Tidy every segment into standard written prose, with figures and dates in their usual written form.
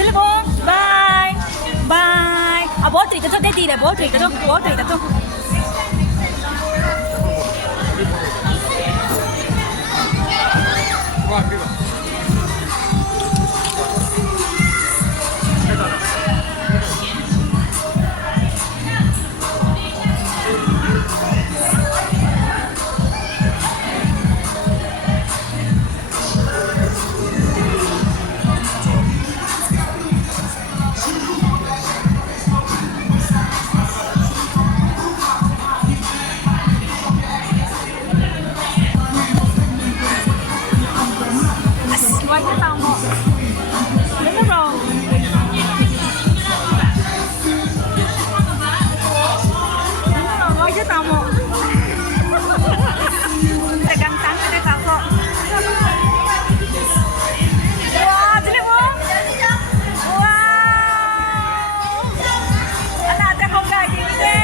Dili po. Bye. Bye. Bố trị cái đi này, bố trị cái bố trị cái quay cái tàu một đến nước rồi quay cái tàu một để căng cắn cái tàu một wow thế này không wow anh nào ta không gài gì thế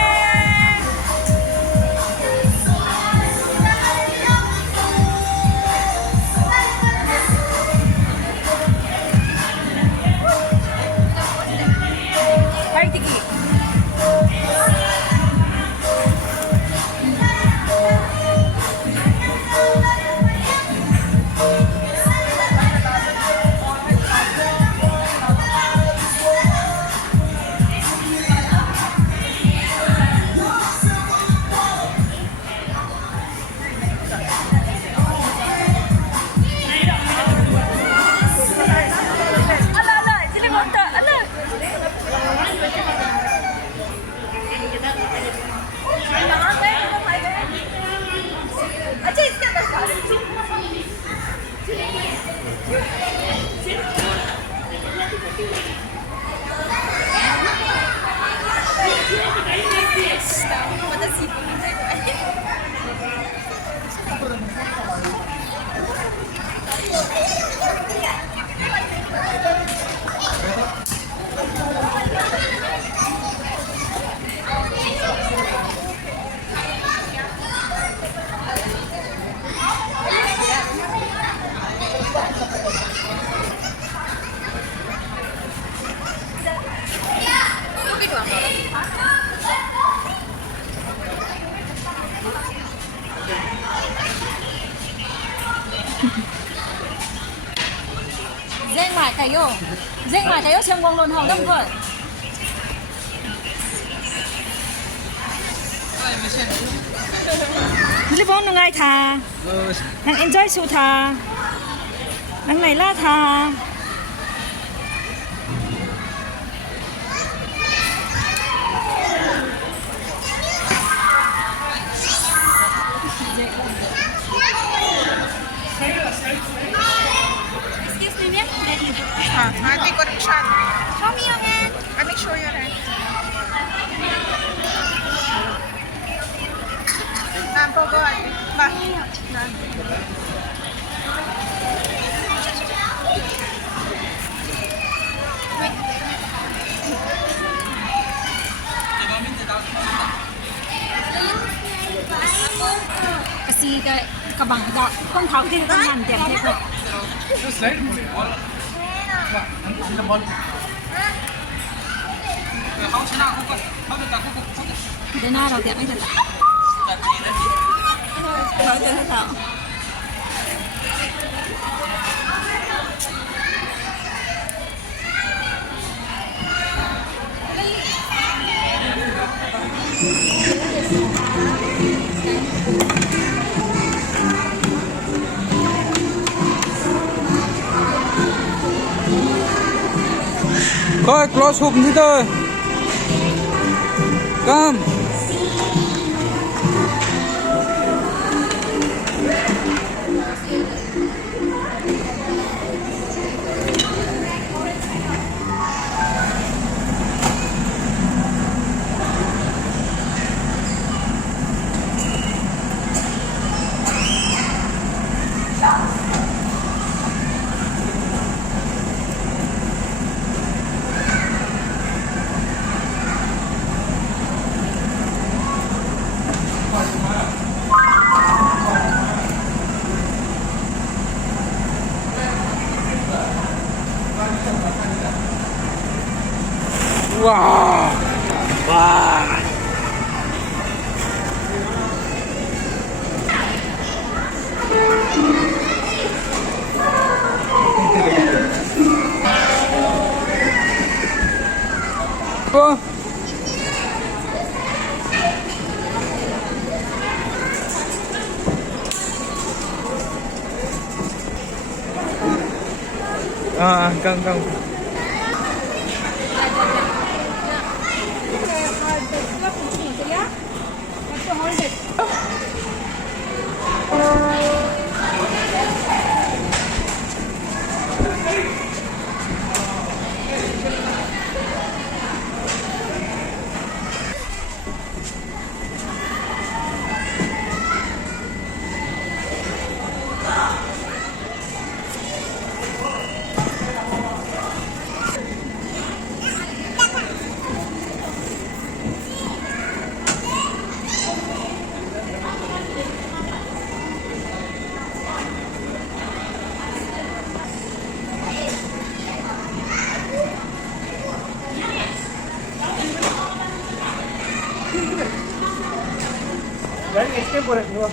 Dạy ngoài kayo siyang wang lon hong dong ko. Dili po nung ngay tha. Nang enjoy su tha. Nang naila tha. I take one shot. Show me your hand. Let me show you hand. Go ahead. Kasi kabang ka kung tháo thì con hàn tiền thế thôi. Để na đầu tiệm ấy được. Nói thế nào? Coi close hook như tôi. Come. Wah. Wah. Apa? Kang. Dari escape boleh keluar.